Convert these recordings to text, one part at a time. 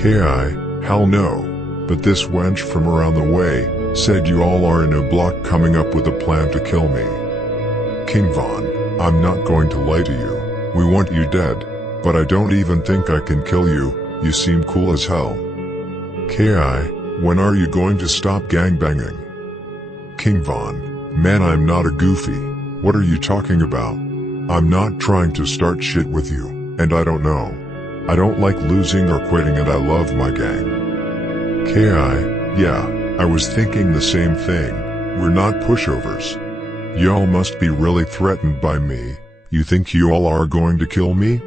Hell no. But this wench from around the way said you all are in OBLOCK coming up with a plan to kill me. King Von, I'm not going to lie to you. We want you dead, but I don't even think I can kill you. You seem cool as hell. When are you going to stop gangbanging? King Von, man, I'm not a goofy. What are you talking about? I'm not trying to start shit with you, and I don't know. I don't like losing or quitting, and I love my gang. Yeah, I was thinking the same thing. We're not pushovers. Y'all must be really threatened by me. You think you all are going to kill me?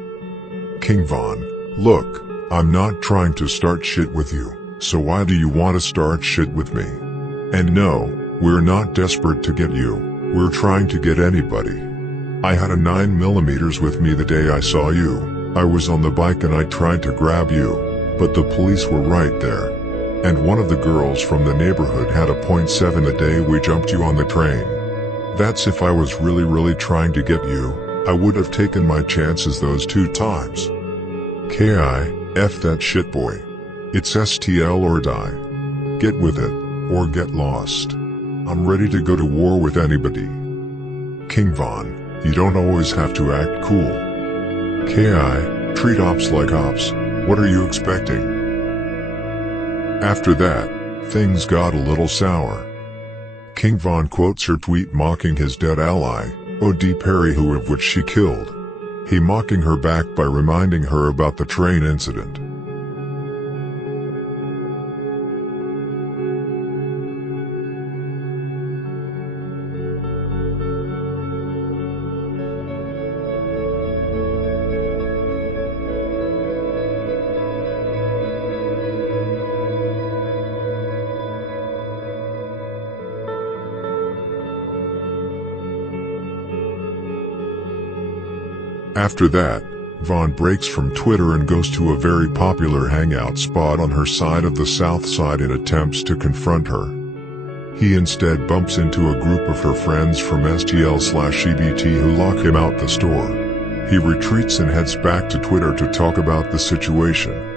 King Von, look, I'm not trying to start shit with you, so why do you want to start shit with me? And no, we're not desperate to get you. We're trying to get anybody. I had a 9mm with me the day I saw you. I was on the bike and I tried to grab you, but the police were right there. And one of the girls from the neighborhood had a .7 the day we jumped you on the train. That's if I was really trying to get you. I would have taken my chances those 2 times. F that shit, boy. It's STL or die. Get with it, or get lost. I'm ready to go to war with anybody. King Von, you don't always have to act cool. Treat ops like ops. What are you expecting? After that, things got a little sour. King Von quotes her tweet mocking his dead ally, O.D. Perry, who of which she killed. He mocking her back by reminding her about the train incident. After that, Von breaks from Twitter and goes to a very popular hangout spot on her side of the South Side in attempts to confront her. He instead bumps into a group of her friends from STL/EBT who lock him out the store. He retreats and heads back to Twitter to talk about the situation.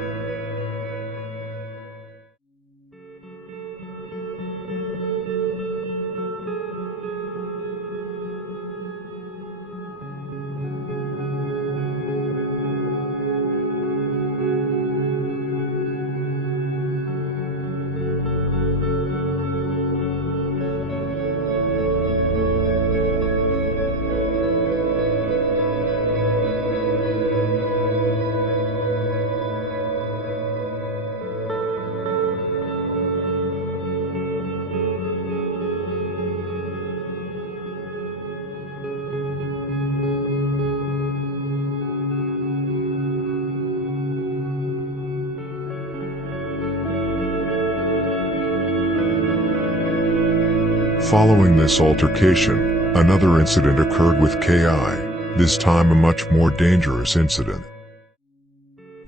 Following this altercation, another incident occurred with KI, this time a much more dangerous incident.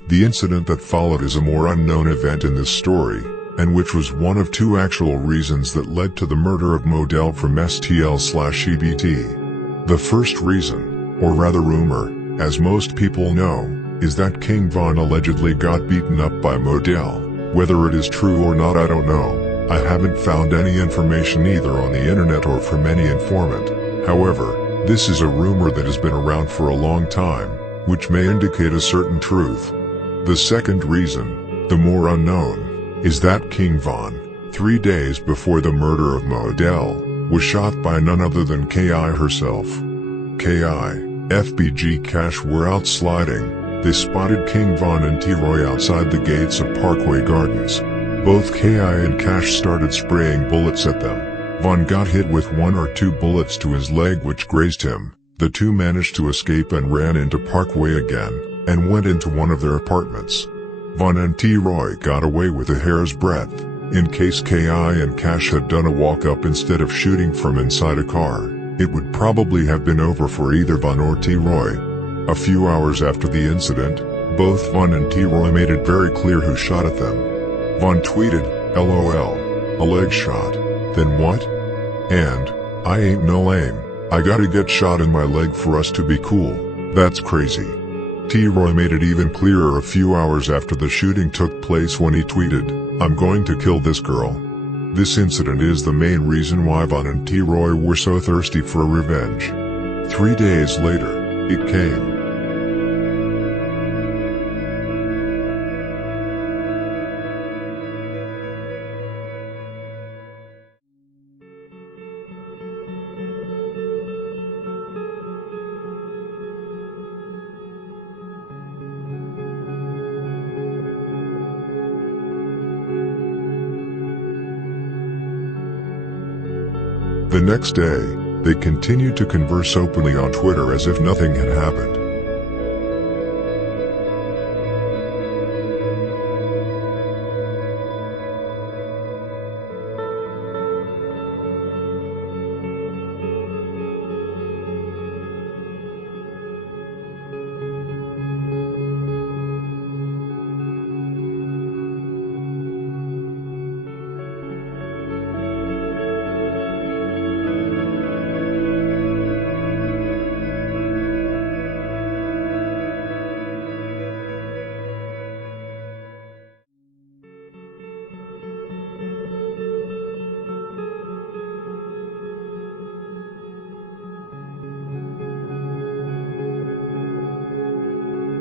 The incident that followed is a more unknown event in this story, and which was one of 2 actual reasons that led to the murder of Modell from STL/EBT. The first reason, or rather rumor, as most people know, is that King Von allegedly got beaten up by Modell. Whether it is true or not, I don't know. I haven't found any information either on the internet or from any informant. However, this is a rumor that has been around for a long time, which may indicate a certain truth. The second reason, the more unknown, is that King Von, 3 days before the murder of Modell, was shot by none other than KI herself. FBG Cash were out sliding. They spotted King Von and T-Roy outside the gates of Parkway Gardens. Both KI and Cash started spraying bullets at them. Von got hit with 1 or 2 bullets to his leg which grazed him. The 2 managed to escape and ran into Parkway again, and went into one of their apartments. Von and T-Roy got away with a hair's breadth. In case KI and Cash had done a walk-up instead of shooting from inside a car, it would probably have been over for either Von or T-Roy. A few hours after the incident, both Von and T-Roy made it very clear who shot at them. Von tweeted, "LOL, a leg shot, then what? And, I ain't no lame, I gotta get shot in my leg for us to be cool, that's crazy." T-Roy made it even clearer a few hours after the shooting took place when he tweeted, "I'm going to kill this girl." This incident is the main reason why Von and T-Roy were so thirsty for revenge. 3 days later, it came. The next day, they continued to converse openly on Twitter as if nothing had happened.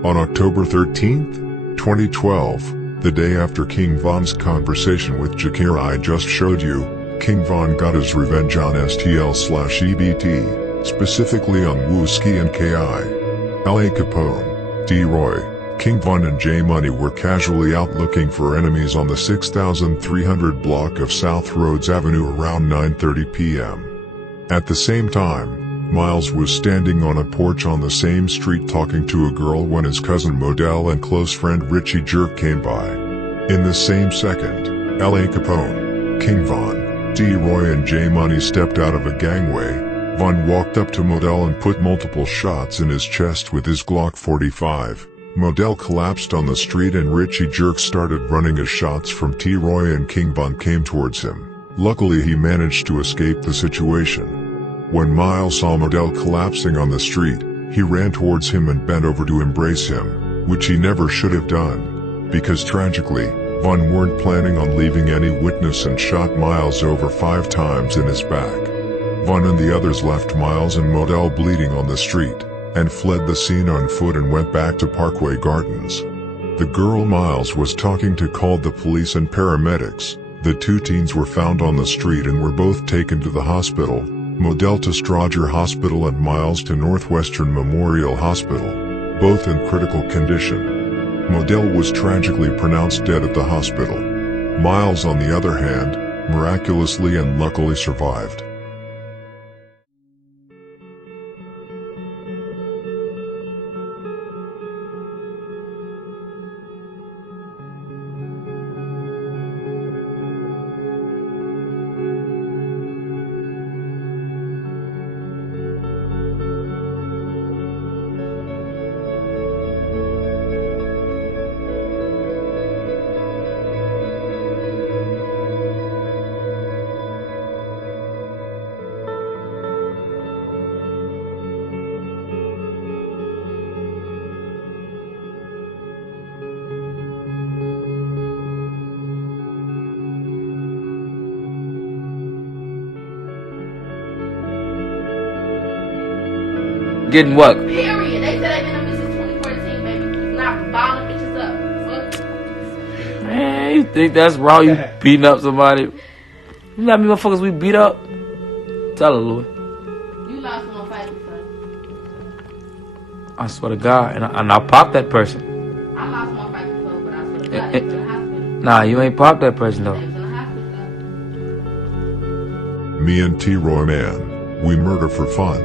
On October 13, 2012, the day after King Von's conversation with Jakira I just showed you, King Von got his revenge on STL/EBT, specifically on Wooski and KI. L.A. Capone, D-Roy, King Von and J Money were casually out looking for enemies on the 6300 block of South Rhodes Avenue around 9:30 p.m. At the same time, Miles was standing on a porch on the same street talking to a girl when his cousin Modell and close friend Richie Jerk came by. In the same second, L.A. Capone, King Von, D-Roy and J Money stepped out of a gangway. Von walked up to Modell and put multiple shots in his chest with his Glock 45. Modell collapsed on the street and Richie Jerk started running as shots from T-Roy and King Von came towards him. Luckily he managed to escape the situation. When Miles saw Modell collapsing on the street, he ran towards him and bent over to embrace him, which he never should have done, because tragically, Von weren't planning on leaving any witness and shot Miles over 5 times in his back. Von and the others left Miles and Modell bleeding on the street, and fled the scene on foot and went back to Parkway Gardens. The girl Miles was talking to called the police and paramedics. The 2 teens were found on the street and were both taken to the hospital. Modell to Strasser Hospital and Miles to Northwestern Memorial Hospital, both in critical condition. Modell was tragically pronounced dead at the hospital. Miles, on the other hand, miraculously and luckily survived. Getting what? Period. They said they've been on me since 2014, baby. Not bottling bitches up. Fuck. Man, you think that's raw? You beating up somebody? You know how many motherfuckers we beat up? Tell her, Louis. You lost one fight before. I swear to God, and I popped that person. I lost one fight before, but I swear to God, they was in the hospital. Nah, you ain't popped that person though. They was in the hospital. Me and T-Roy, man, we murder for fun.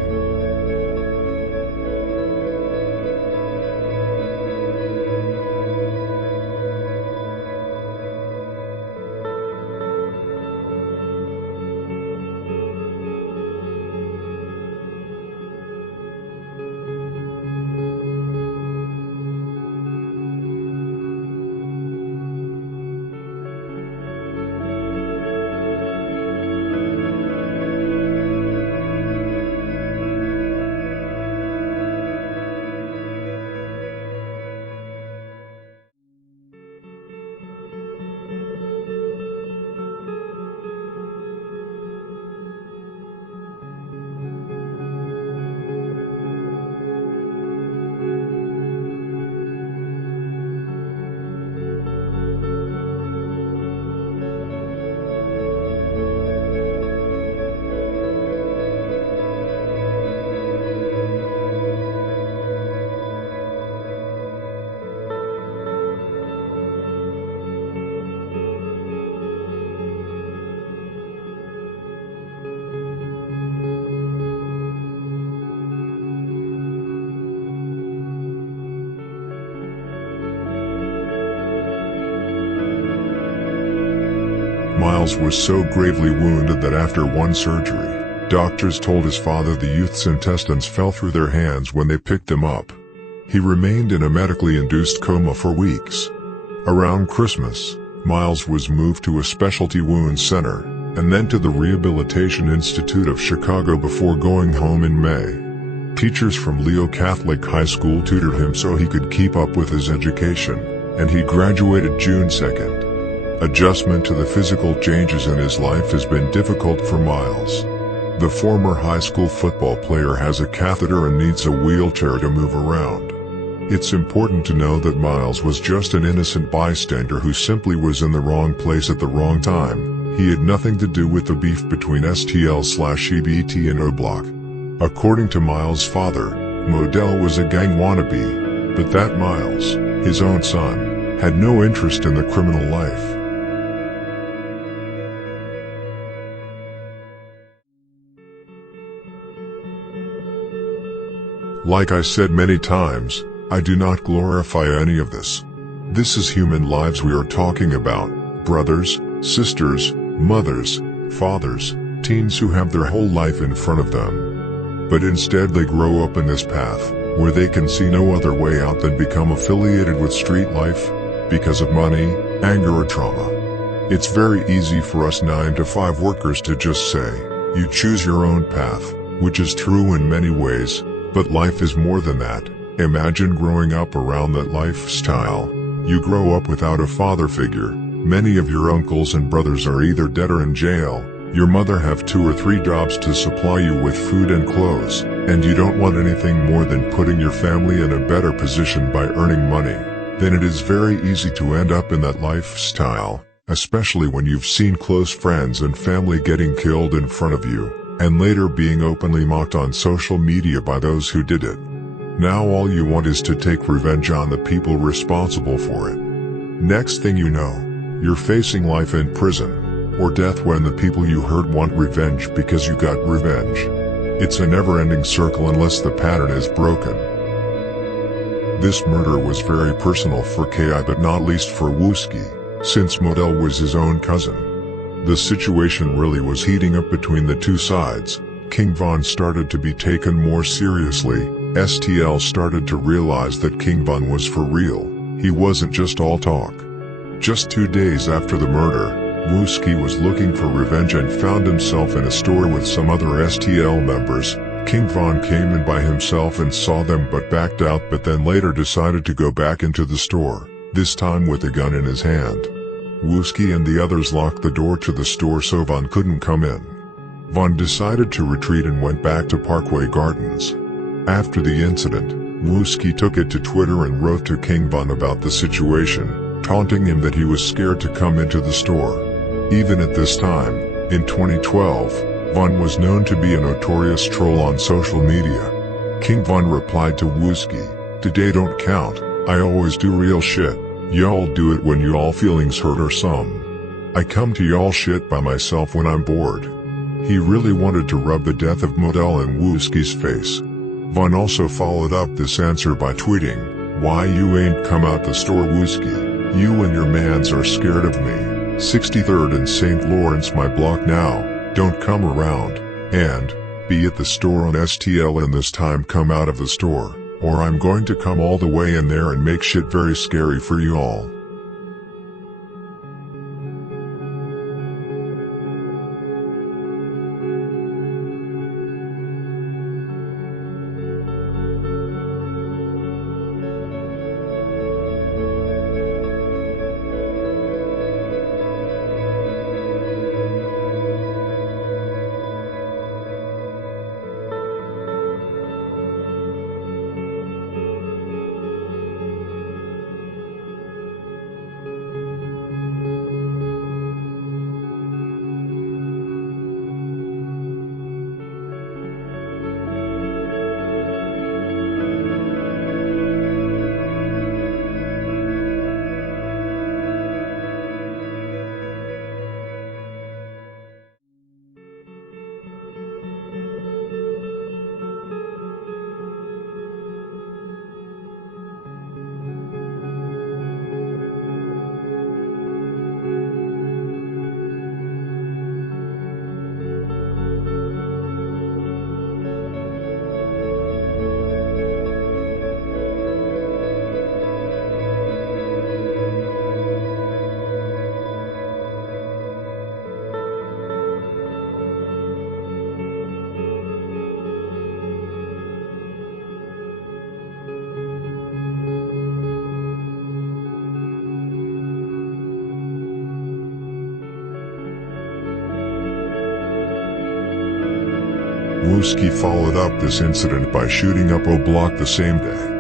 Miles was so gravely wounded that after one surgery, doctors told his father the youth's intestines fell through their hands when they picked him up. He remained in a medically induced coma for weeks. Around Christmas, Miles was moved to a specialty wound center, and then to the Rehabilitation Institute of Chicago before going home in May. Teachers from Leo Catholic High School tutored him so he could keep up with his education, and he graduated June 2nd. Adjustment to the physical changes in his life has been difficult for Miles. The former high school football player has a catheter and needs a wheelchair to move around. It's important to know that Miles was just an innocent bystander who simply was in the wrong place at the wrong time. He had nothing to do with the beef between STL/EBT and OBLOCK. According to Miles' father, Modell was a gang wannabe, but that Miles, his own son, had no interest in the criminal life. Like I said many times, I do not glorify any of this. This is human lives we are talking about, brothers, sisters, mothers, fathers, teens who have their whole life in front of them. But instead they grow up in this path, where they can see no other way out than become affiliated with street life, because of money, anger or trauma. It's very easy for us 9-to-5 workers to just say, you choose your own path, which is true in many ways, but life is more than that. Imagine growing up around that lifestyle. You grow up without a father figure. Many of your uncles and brothers are either dead or in jail. Your mother have 2 or 3 jobs to supply you with food and clothes, and you don't want anything more than putting your family in a better position by earning money. Then it is very easy to end up in that lifestyle, especially when you've seen close friends and family getting killed in front of you, and later being openly mocked on social media by those who did it. Now all you want is to take revenge on the people responsible for it. Next thing you know, you're facing life in prison, or death when the people you hurt want revenge because you got revenge. It's a never-ending circle unless the pattern is broken. This murder was very personal for K.I. but not least for Wooski, since Modell was his own cousin. The situation really was heating up between the two sides. King Von started to be taken more seriously. STL started to realize that King Von was for real. He wasn't just all talk. Just 2 days after the murder, Wooski was looking for revenge and found himself in a store with some other STL members. King Von came in by himself and saw them but backed out, but then later decided to go back into the store, this time with a gun in his hand. Wooski and the others locked the door to the store so Von couldn't come in. Von decided to retreat and went back to Parkway Gardens. After the incident, Wooski took it to Twitter and wrote to King Von about the situation, taunting him that he was scared to come into the store. Even at this time, in 2012, Von was known to be a notorious troll on social media. King Von replied to Wooski, "Today don't count, I always do real shit, y'all do it when y'all feelings hurt or some. I come to y'all shit by myself when I'm bored." He really wanted to rub the death of Modell in Wooski's face. Von also followed up this answer by tweeting, "Why you ain't come out the store, Wooski? You and your mans are scared of me. 63rd and St. Lawrence my block now, don't come around, and be at the store on STL and this time come out of the store, or I'm going to come all the way in there and make shit very scary for you all." Wooski followed up this incident by shooting up OBLOCK the same day.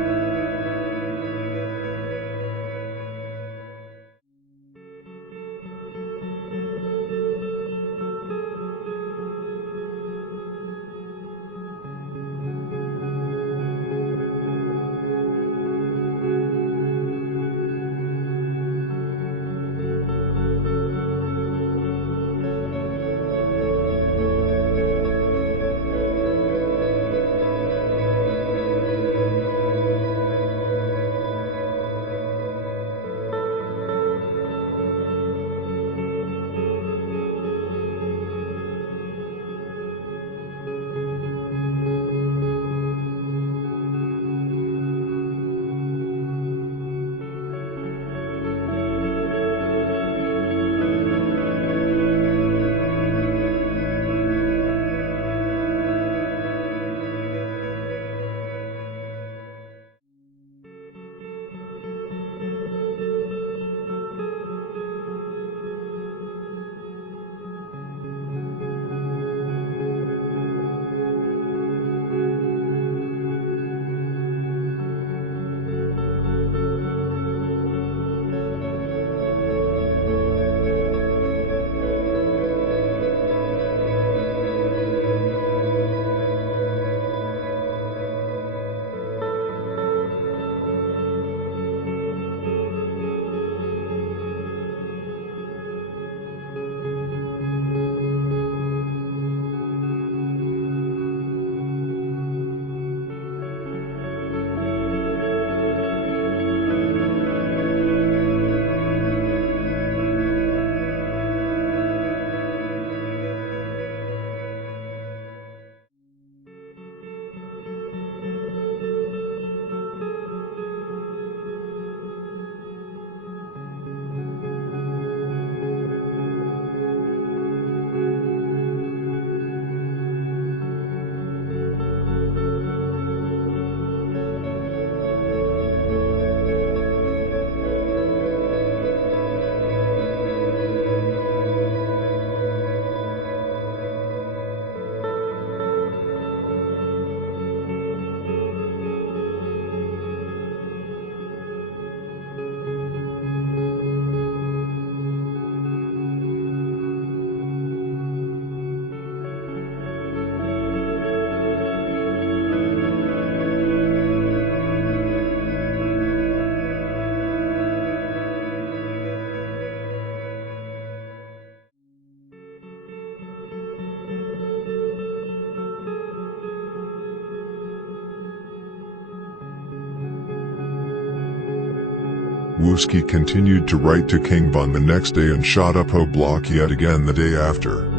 Wooski continued to write to King Von the next day and shot up OBLOCK yet again the day after.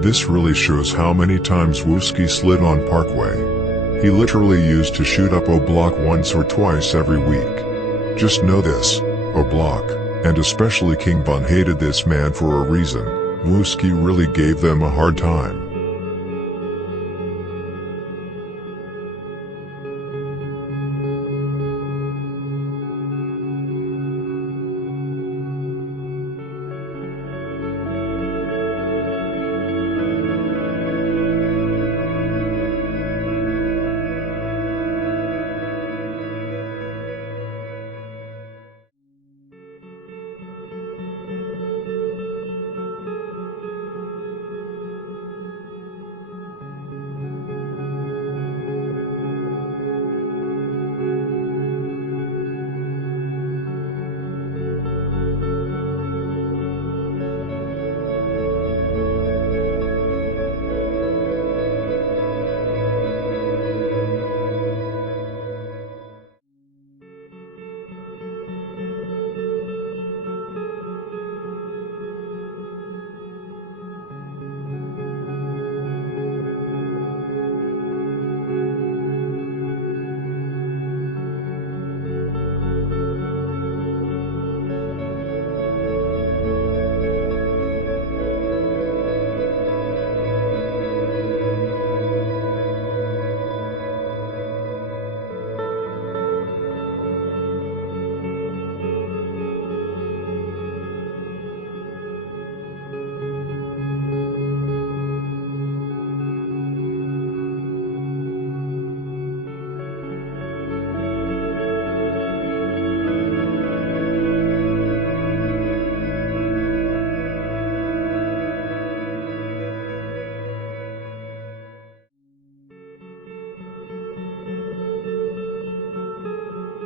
This really shows how many times Wooski slid on Parkway. He literally used to shoot up OBLOCK once or twice every week. Just know this, OBLOCK, and especially King Von hated this man for a reason. Wooski really gave them a hard time.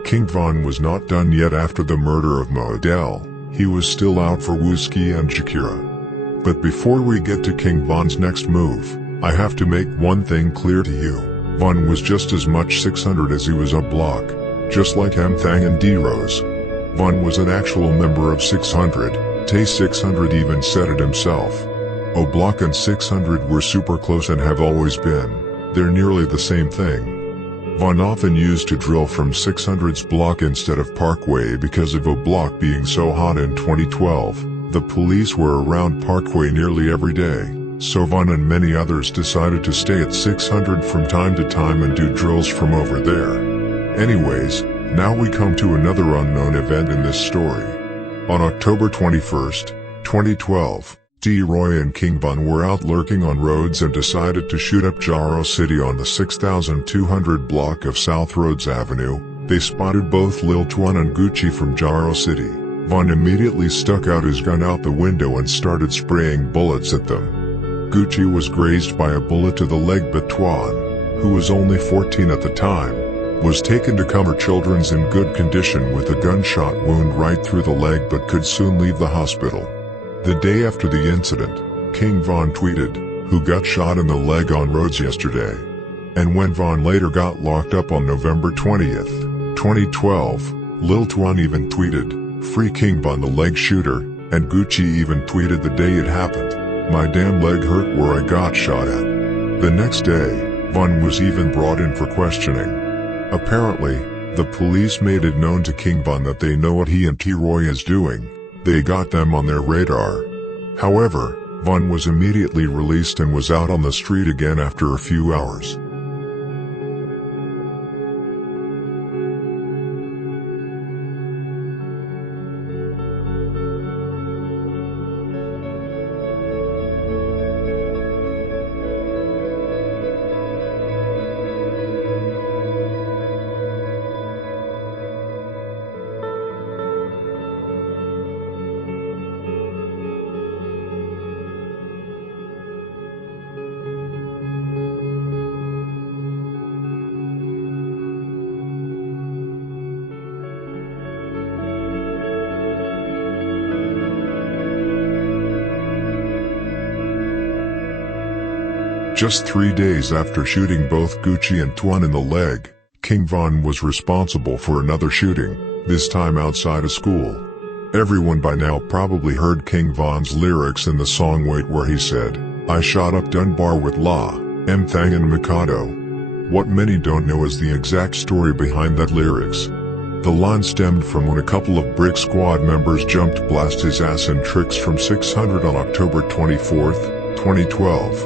King Von was not done yet after the murder of Modell. He was still out for Wooski and Shakira. But before we get to King Von's next move, I have to make one thing clear to you. Von was just as much 600 as he was OBLOCK, just like M-Thang and D-Rose. Von was an actual member of 600, Tay600 even said it himself. OBLOCK and 600 were super close and have always been. They're nearly the same thing. Von often used to drill from 600's block instead of Parkway because of OBLOCK being so hot in 2012. The police were around Parkway nearly every day, so Von and many others decided to stay at 600 from time to time and do drills from over there. Anyways, now we come to another unknown event in this story. On October 21st, 2012, D-Roy and King Von were out lurking on roads and decided to shoot up Jaro City on the 6200 block of South Rhodes Avenue. They spotted both Lil Twan and Gucci from Jaro City. Von immediately stuck out his gun out the window and started spraying bullets at them. Gucci was grazed by a bullet to the leg, but Twan, who was only 14 at the time, was taken to Comer Children's in good condition with a gunshot wound right through the leg but could soon leave the hospital. The day after the incident, King Von tweeted, "Who got shot in the leg on roads yesterday?" And when Von later got locked up on November 20th, 2012, Lil Twan even tweeted, "Free King Von the leg shooter," and Gucci even tweeted the day it happened, "My damn leg hurt where I got shot at." The next day, Von was even brought in for questioning. Apparently, the police made it known to King Von that they know what he and T-Roy is doing. They got them on their radar. However, Von was immediately released and was out on the street again after a few hours. Just 3 days after shooting both Gucci and Twan in the leg, King Von was responsible for another shooting, this time outside a school. Everyone by now probably heard King Von's lyrics in the song Wait, where he said, "I shot up Dunbar with La, M-Thang and Mikado." What many don't know is the exact story behind that lyrics. The line stemmed from when a couple of Brick Squad members jumped blast his ass in tricks from 600 on October 24th, 2012.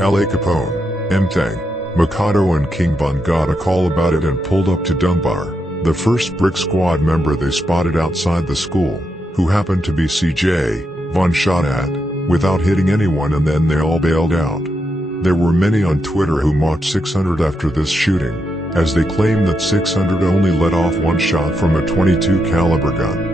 L.A. Capone, M-Thang, Mikado and King Von got a call about it and pulled up to Dunbar. The first Brick Squad member they spotted outside the school, who happened to be CJ, Von shot at, without hitting anyone, and then they all bailed out. There were many on Twitter who mocked 600 after this shooting, as they claimed that 600 only let off one shot from a .22 caliber gun.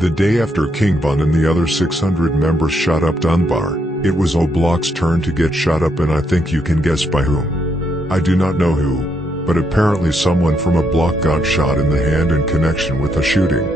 The day after King Von and the other 600 members shot up Dunbar, it was OBLOCK's turn to get shot up, and I think you can guess by whom. I do not know who, but apparently someone from OBLOCK got shot in the hand in connection with the shooting.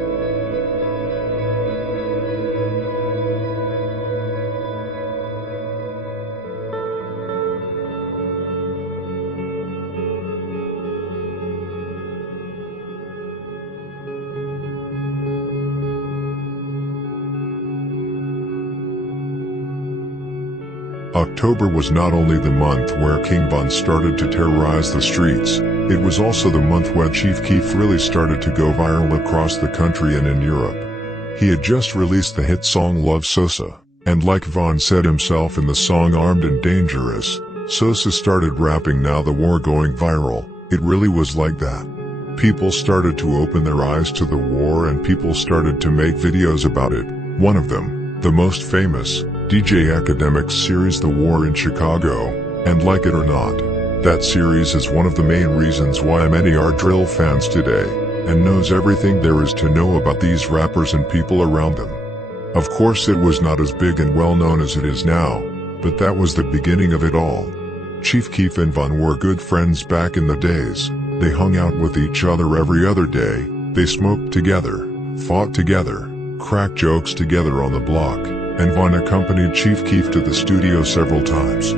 October was not only the month where King Von started to terrorize the streets, it was also the month where Chief Keef really started to go viral across the country and in Europe. He had just released the hit song Love Sosa, and like Von said himself in the song Armed and Dangerous, Sosa started rapping "Now the war going viral." It really was like that. People started to open their eyes to the war and people started to make videos about it. One of them, the most famous, DJ Academic's series The War in Chicago, and like it or not, that series is one of the main reasons why many are drill fans today, and knows everything there is to know about these rappers and people around them. Of course it was not as big and well known as it is now, but that was the beginning of it all. Chief Keef and Von were good friends back in the days. They hung out with each other every other day, they smoked together, fought together, cracked jokes together on the block, and Von accompanied Chief Keef to the studio several times.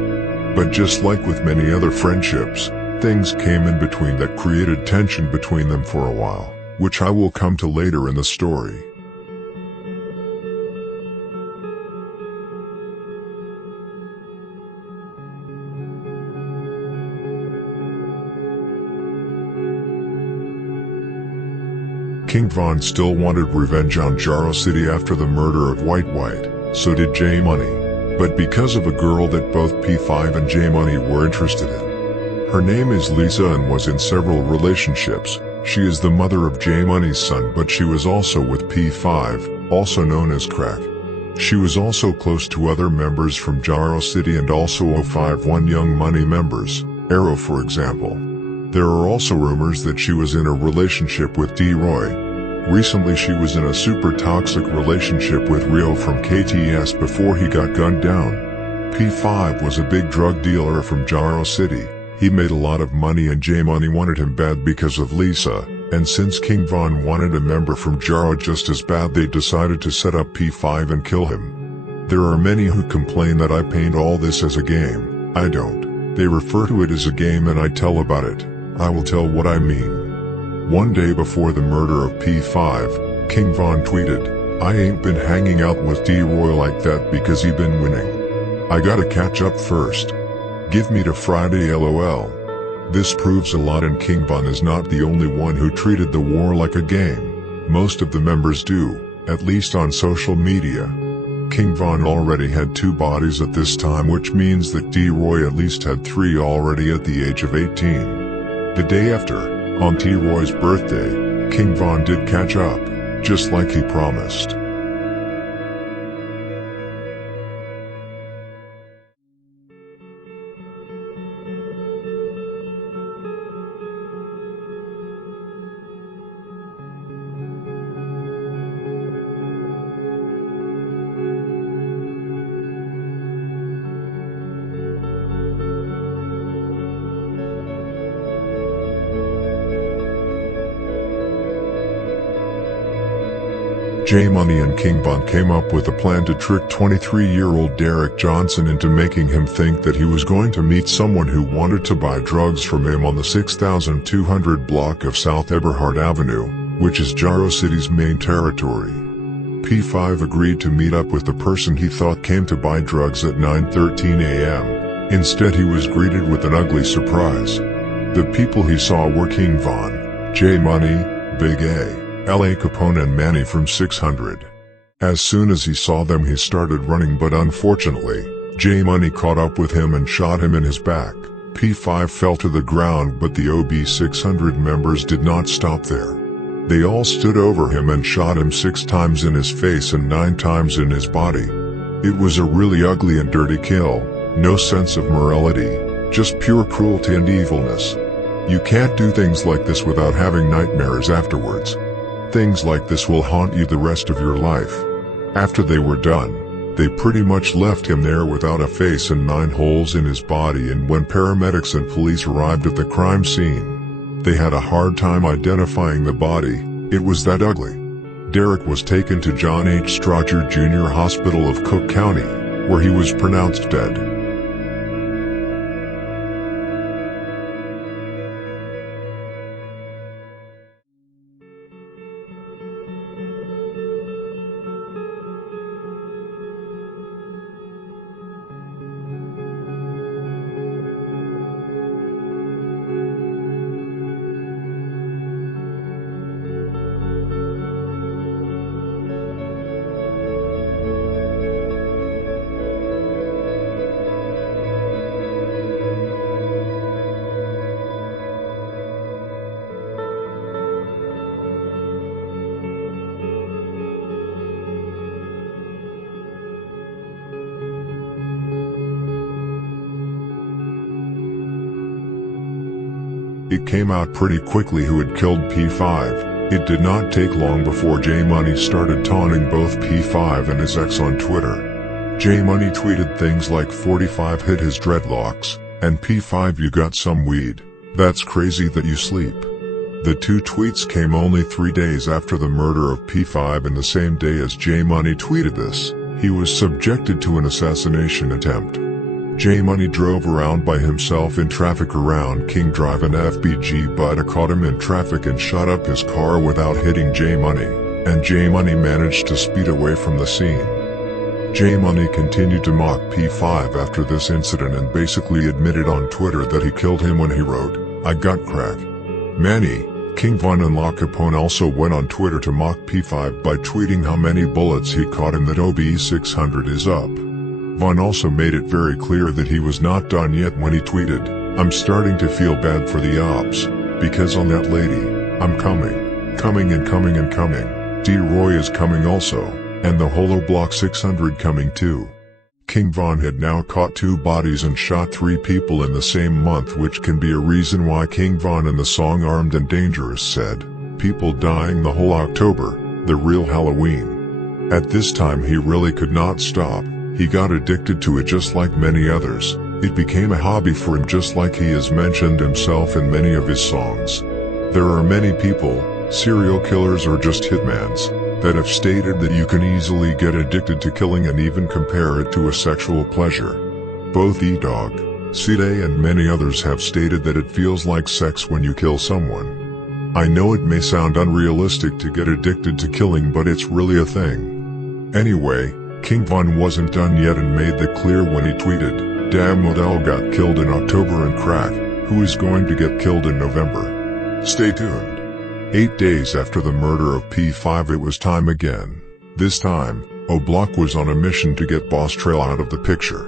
But just like with many other friendships, things came in between that created tension between them for a while, which I will come to later in the story. King Von still wanted revenge on Jaro City after the murder of White White, so did J Money. But because of a girl that both P5 and J Money were interested in. Her name is Lisa and was in several relationships. She is the mother of J Money's son, but she was also with P5, also known as Crack. She was also close to other members from Jaro City and also 051 Young Money members, Arrow for example. There are also rumors that she was in a relationship with D-Roy. Recently she was in a super toxic relationship with Rio from KTS before he got gunned down. P5 was a big drug dealer from Jaro City. He made a lot of money and J Money wanted him bad because of Lisa, and since King Von wanted a member from Jaro just as bad, they decided to set up P5 and kill him. There are many who complain that I paint all this as a game. I don't. They refer to it as a game and I tell about it. I will tell what I mean. One day before the murder of P5, King Von tweeted, "I ain't been hanging out with D-Roy like that because he been winning. I gotta catch up first. Give me to Friday LOL." This proves a lot, and King Von is not the only one who treated the war like a game. Most of the members do, at least on social media. King Von already had 2 bodies at this time, which means that D-Roy at least had 3 already at the age of 18. The day after, on T-Roy's birthday, King Von did catch up, just like he promised. J Money and King Von came up with a plan to trick 23-year-old Derek Johnson into making him think that he was going to meet someone who wanted to buy drugs from him on the 6200 block of South Eberhard Avenue, which is Jaro City's main territory. P5 agreed to meet up with the person he thought came to buy drugs at 9:13 a.m. Instead, he was greeted with an ugly surprise. The people he saw were King Von, J Money, Big A, L.A. Capone and Manny from 600. As soon as he saw them he started running, but unfortunately, J Money caught up with him and shot him in his back. P5 fell to the ground, but the OB 600 members did not stop there. They all stood over him and shot him 6 times in his face and 9 times in his body. It was a really ugly and dirty kill, no sense of morality, just pure cruelty and evilness. You can't do things like this without having nightmares afterwards. Things like this will haunt you the rest of your life. After they were done, they pretty much left him there without a face and 9 holes in his body, and when paramedics and police arrived at the crime scene, they had a hard time identifying the body. It was that ugly. Derek was taken to John H. Strotcher Jr. Hospital of Cook County, where he was pronounced dead. It came out pretty quickly who had killed P5. It did not take long before J Money started taunting both P5 and his ex on Twitter. J Money tweeted things like 45 hit his dreadlocks, and P5 you got some weed. That's crazy that you sleep. The two tweets came only 3 days after the murder of P5 and the same day as J Money tweeted this. He was subjected to an assassination attempt. J Money drove around by himself in traffic around King Drive and FBG, but caught him in traffic and shot up his car without hitting J Money, and J Money managed to speed away from the scene. J Money continued to mock P5 after this incident and basically admitted on Twitter that he killed him when he wrote, "I got crack." Manny, King Von and La Capone also went on Twitter to mock P5 by tweeting how many bullets he caught and that OB600 is up. Von also made it very clear that he was not done yet when he tweeted, "I'm starting to feel bad for the ops, because on that lady, I'm coming. Coming and coming and coming. D-Roy is coming also, and the whole OBLOCK 600 coming too." King Von had now caught 2 bodies and shot 3 people in the same month, which can be a reason why King Von in the song Armed and Dangerous said, "People dying the whole October, the real Halloween." At this time he really could not stop. He got addicted to it just like many others. It became a hobby for him, just like he has mentioned himself in many of his songs. There are many people, serial killers or just hitmans, that have stated that you can easily get addicted to killing and even compare it to a sexual pleasure. Both E-Dog, C-Day and many others have stated that it feels like sex when you kill someone. I know it may sound unrealistic to get addicted to killing, but it's really a thing. Anyway, King Von wasn't done yet and made that clear when he tweeted, "Damn, Model got killed in October and crack, who is going to get killed in November? Stay tuned." 8 days after the murder of P5 it was time again. This time, OBLOCK was on a mission to get Boss Trail out of the picture.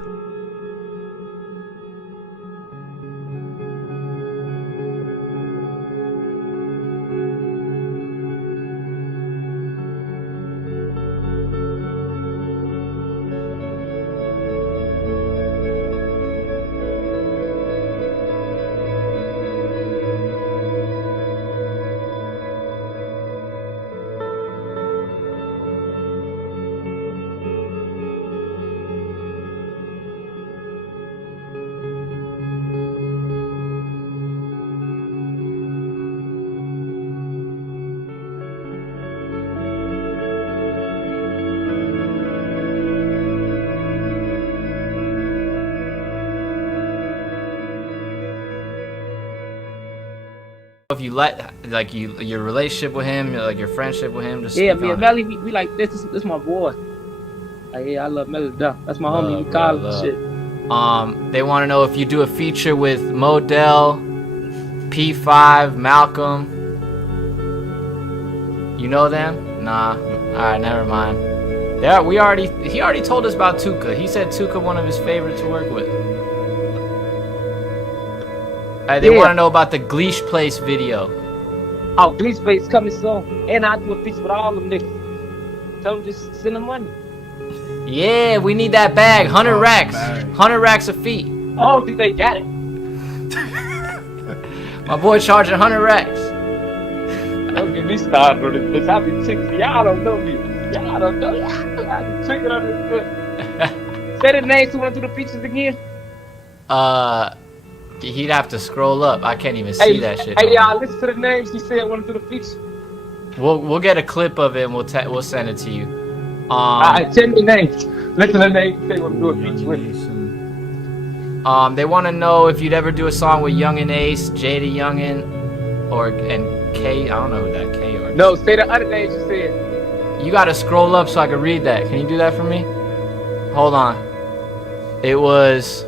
If you like your relationship with him, like your friendship with him, just yeah, me and Melly, we like this. This my boy. Like, yeah, I love Melly to death. That's my homie. We call him shit. They want to know if you do a feature with Modell, P5, Malcolm. You know them? Nah. All right, never mind. He already told us about Tuka. He said Tuka one of his favorites to work with. They want to know about the Gleesh Place video. Oh, Gleesh Place coming soon. And I do a feature with all them niggas. Tell them just send them money. Yeah, we need that bag. 100 racks. 100 racks a feet. I don't think they got it. My boy charging 100 racks. Don't get me started on this bitch. I be tricking. Y'all don't know me. Y'all don't know. I be tricking on this bitch. Say the names who went through the features again. He'd have to scroll up. I can't even see that shit. Hey, y'all, listen to the names he said went through the feature. We'll get a clip of it and we'll send it to you. Alright, tell me names. Listen to the names he said want to do a feature with. They want to know if you'd ever do a song with Young and Ace, Jada Youngin, and K. I don't know who that K or. No, say the other names you said. You gotta scroll up so I can read that. Can you do that for me? Hold on. It was.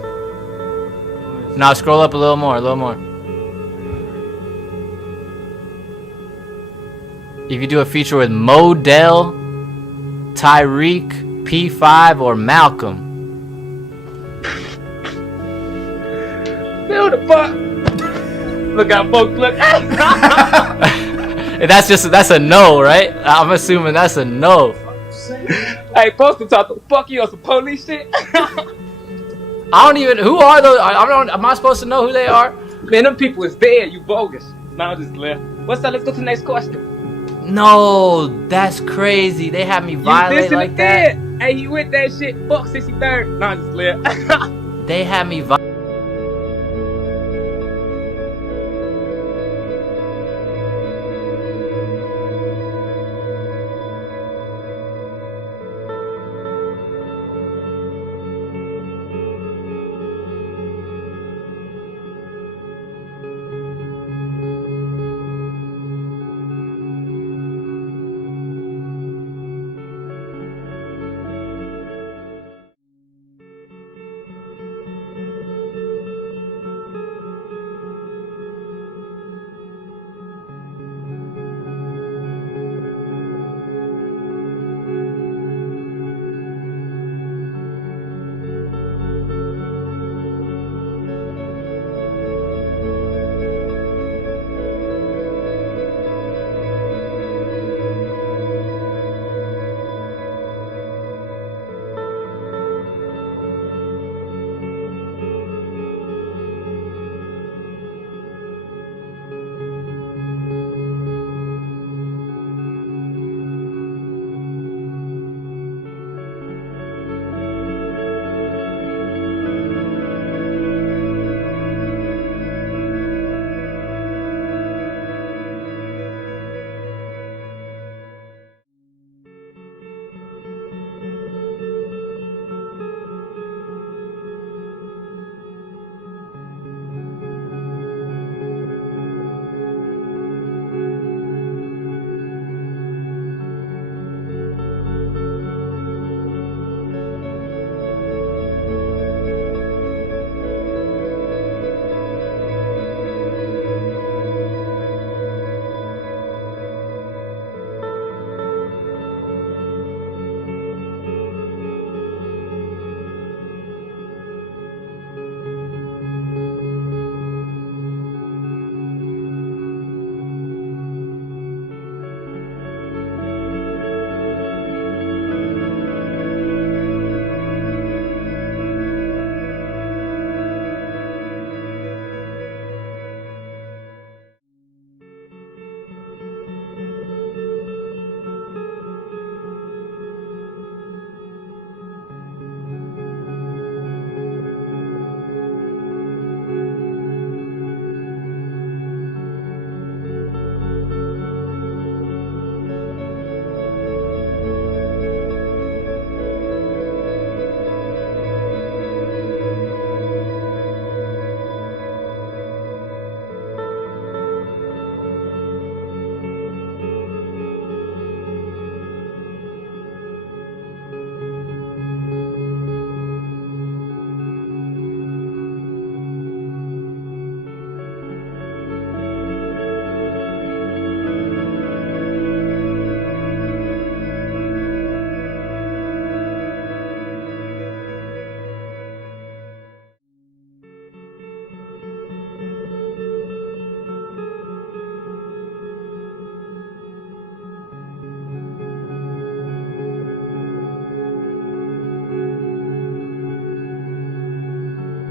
Now scroll up a little more, If you do a feature with Modell, Tyreek, P5, or Malcolm. Who the fuck? Look out, folks, look. That's a no, right? I'm assuming that's a no. Hey, folks can talk the fuck you on some police shit. I don't even. Who are those? Am I supposed to know who they are? Man, them people is dead. You bogus. Nah, I'm just left. What's up? Let's go to the next question. No, that's crazy. They had me You violate dissing like the that. dead. Hey, you with that shit? Fuck 63rd. Nah, I'm just left. They had me violate.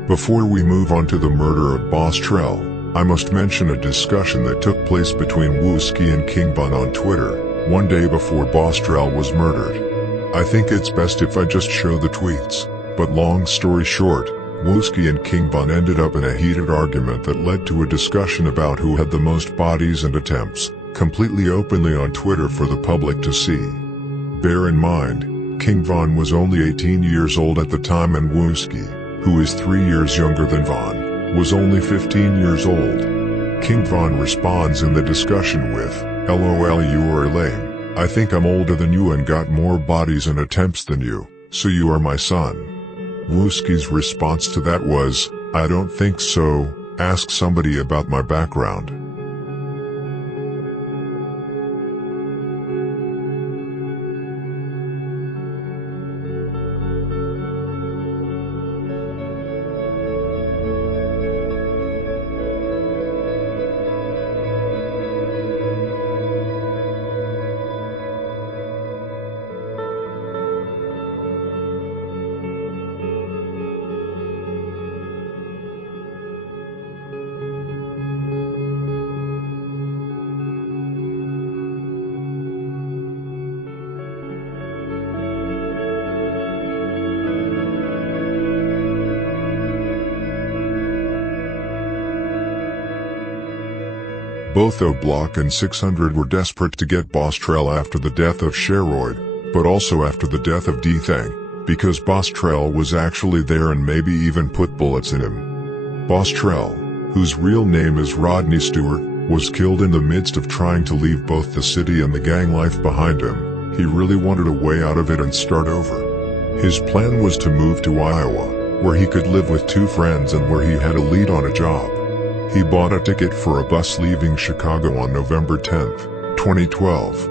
Before we move on to the murder of Boss Trell, I must mention a discussion that took place between Wooski and King Von on Twitter, one day before Boss Trell was murdered. I think it's best if I just show the tweets, but long story short, Wooski and King Von ended up in a heated argument that led to a discussion about who had the most bodies and attempts, completely openly on Twitter for the public to see. Bear in mind, King Von was only 18 years old at the time and Wooski, who is 3 years younger than Von, was only 15 years old. King Von responds in the discussion with, "LOL, you are lame. I think I'm older than you and got more bodies and attempts than you, so you are my son." Wooski's response to that was, "I don't think so, ask somebody about my background." Both OBLOCK and 600 were desperate to get Boss Trell after the death of Sheroid, but also after the death of D-Thang, because Boss Trell was actually there and maybe even put bullets in him. Boss Trell, whose real name is Rodney Stewart, was killed in the midst of trying to leave both the city and the gang life behind him. He really wanted a way out of it and start over. His plan was to move to Iowa, where he could live with 2 friends and where he had a lead on a job. He bought a ticket for a bus leaving Chicago on November 10, 2012.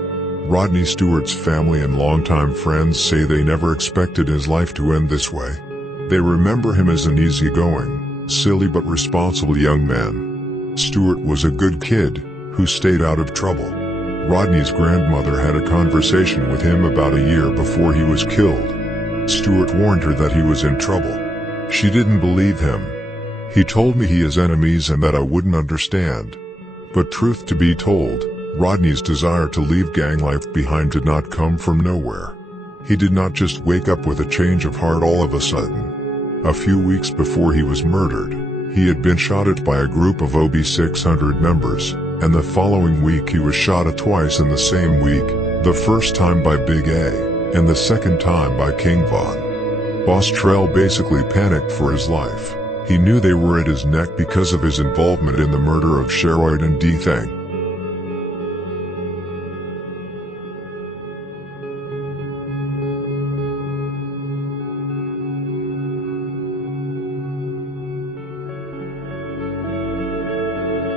Rodney Stewart's family and longtime friends say they never expected his life to end this way. They remember him as an easygoing, silly but responsible young man. Stewart was a good kid, who stayed out of trouble. Rodney's grandmother had a conversation with him about a year before he was killed. Stewart warned her that he was in trouble. She didn't believe him. He told me he has enemies and that I wouldn't understand. But truth to be told, Rodney's desire to leave gang life behind did not come from nowhere. He did not just wake up with a change of heart all of a sudden. A few weeks before he was murdered, he had been shot at by a group of OB600 members, and the following week he was shot at twice in the same week, the first time by Big A, and the second time by King Von. Boss Trell basically panicked for his life. He knew they were at his neck because of his involvement in the murder of Sheroid and D-Thang.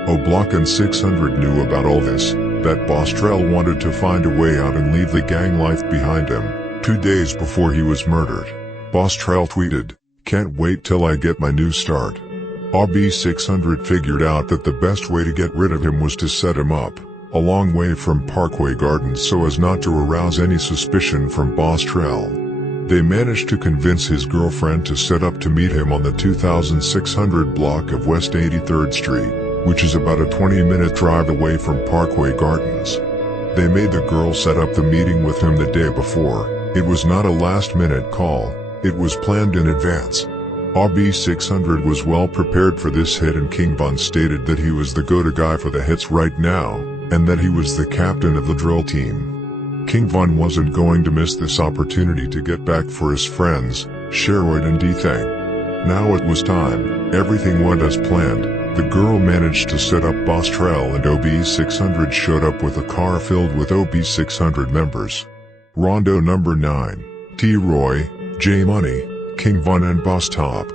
OBLOCK and 600 knew about all this, that Boss Trell wanted to find a way out and leave the gang life behind him. 2 days before he was murdered, Boss Trell tweeted, "Can't wait till I get my new start." OB600 figured out that the best way to get rid of him was to set him up, a long way from Parkway Gardens so as not to arouse any suspicion from Boss Trell. They managed to convince his girlfriend to set up to meet him on the 2600 block of West 83rd Street, which is about a 20-minute drive away from Parkway Gardens. They made the girl set up the meeting with him the day before. It was not a last-minute call, it was planned in advance. OB600 was well prepared for this hit, and King Von stated that he was the go-to guy for the hits right now, and that he was the captain of the drill team. King Von wasn't going to miss this opportunity to get back for his friends, Sheroid and D-Thang. Now it was time. Everything went as planned. The girl managed to set up Boss Trell, and OB600 showed up with a car filled with OB600 members. Rondo number 9, T-Roy, J-Money, King Von and Boss Top.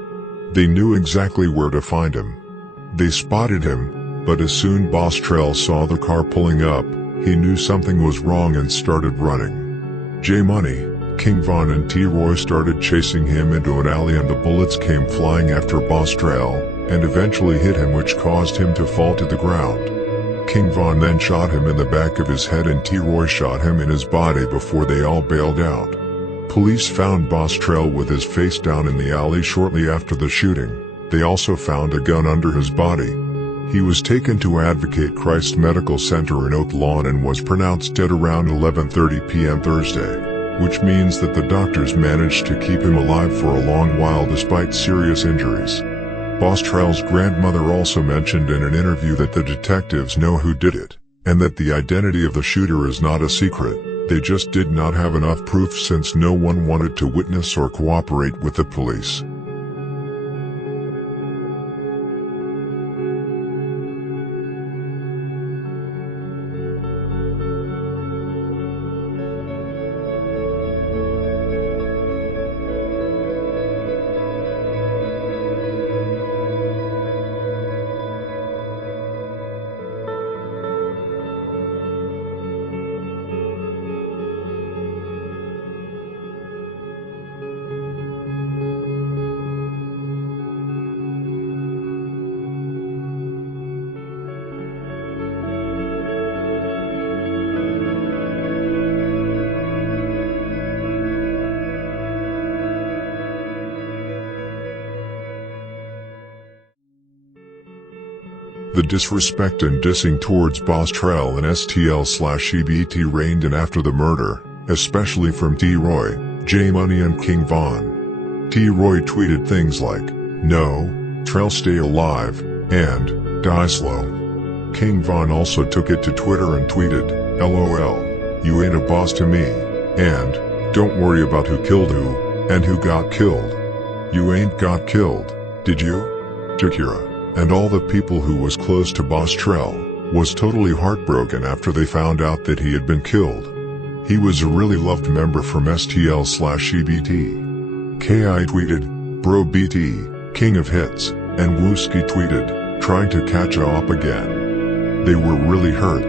They knew exactly where to find him. They spotted him, but as soon Boss Trell saw the car pulling up, he knew something was wrong and started running. J-Money, King Von and T-Roy started chasing him into an alley, and the bullets came flying after Boss Trell, and eventually hit him, which caused him to fall to the ground. King Von then shot him in the back of his head, and T-Roy shot him in his body before they all bailed out. Police found Boss Trell with his face down in the alley shortly after the shooting. They also found a gun under his body. He was taken to Advocate Christ Medical Center in Oak Lawn and was pronounced dead around 11:30 p.m. Thursday, which means that the doctors managed to keep him alive for a long while despite serious injuries. Boss Trell's grandmother also mentioned in an interview that the detectives know who did it, and that the identity of the shooter is not a secret. They just did not have enough proof since no one wanted to witness or cooperate with the police. The disrespect and dissing towards Boss Trell and STL/EBT reigned in after the murder, especially from T-Roy, J-Money and King Von. T-Roy tweeted things like, "No, Trell stay alive," and "Die slow." King Von also took it to Twitter and tweeted, "LOL, you ain't a boss to me, and don't worry about who killed who, and who got killed. You ain't got killed, did you?" Shakira, and all the people who was close to Boss Trell, was totally heartbroken after they found out that he had been killed. He was a really loved member from STL/EBT. KI tweeted, "Bro BT, king of hits," and Wooski tweeted, "Trying to catch up again." They were really hurt.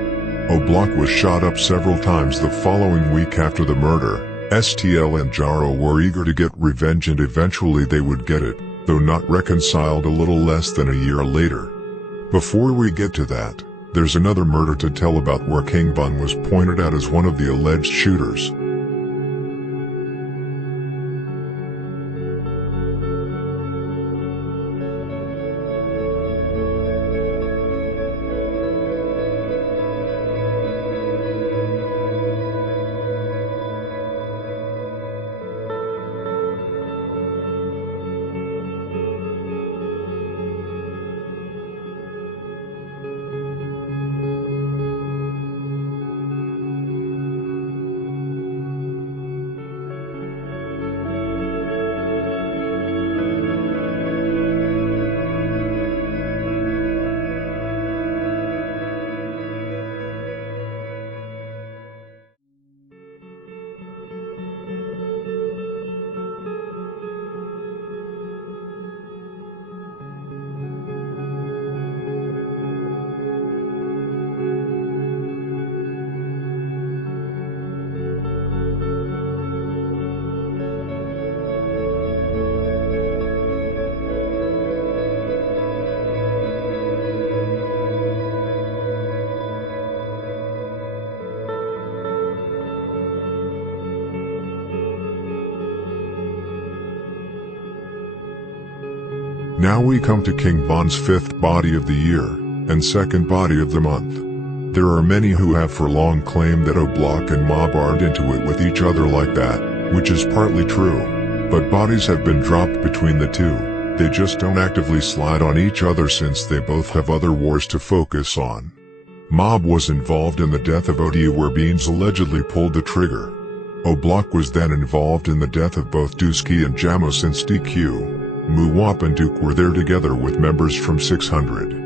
OBLOCK was shot up several times the following week after the murder. STL and Jaro were eager to get revenge and eventually they would get it, though not reconciled a little less than a year later. Before we get to that, there's another murder to tell about where King Von was pointed out as one of the alleged shooters. Now we come to King Von's fifth body of the year, and second body of the month. There are many who have for long claimed that OBLOCK and Mob aren't into it with each other like that, which is partly true. But bodies have been dropped between the two, they just don't actively slide on each other since they both have other wars to focus on. Mob was involved in the death of OD where Beans allegedly pulled the trigger. OBLOCK was then involved in the death of both Dusky and Jamo since DQ. Muwap and Duke were there together with members from 600.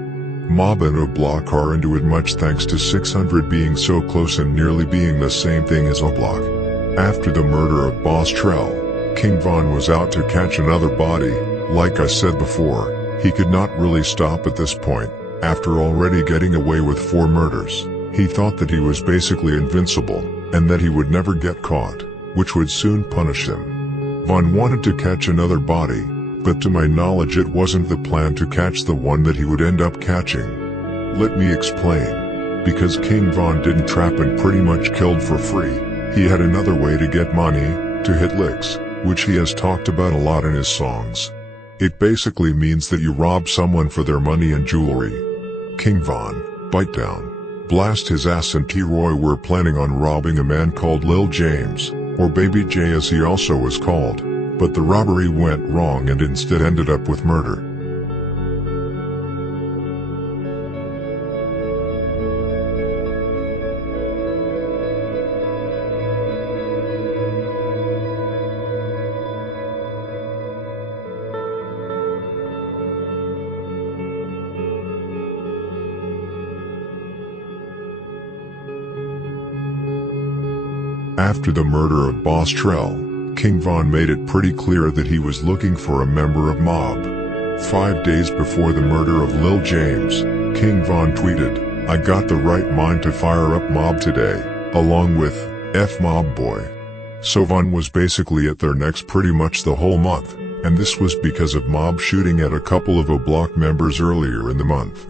Mob and OBLOCK are into it much thanks to 600 being so close and nearly being the same thing as OBLOCK. After the murder of Boss Trell, King Von was out to catch another body. Like I said before, he could not really stop at this point. After already getting away with 4 murders, he thought that he was basically invincible, and that he would never get caught, which would soon punish him. Von wanted to catch another body, but to my knowledge it wasn't the plan to catch the one that he would end up catching. Let me explain. Because King Von didn't trap and pretty much killed for free, he had another way to get money, to hit licks, which he has talked about a lot in his songs. It basically means that you rob someone for their money and jewelry. King Von, Bite Down, Blast His Ass and T-Roy were planning on robbing a man called Lil James, or Baby J as he also was called. But the robbery went wrong and instead ended up with murder. After the murder of Boss Trell, King Von made it pretty clear that he was looking for a member of Mob. 5 days before the murder of Lil James, King Von tweeted, "I got the right mind to fire up Mob today, along with F Mob Boy." So Von was basically at their necks pretty much the whole month, and this was because of Mob shooting at a couple of OBLOCK members earlier in the month.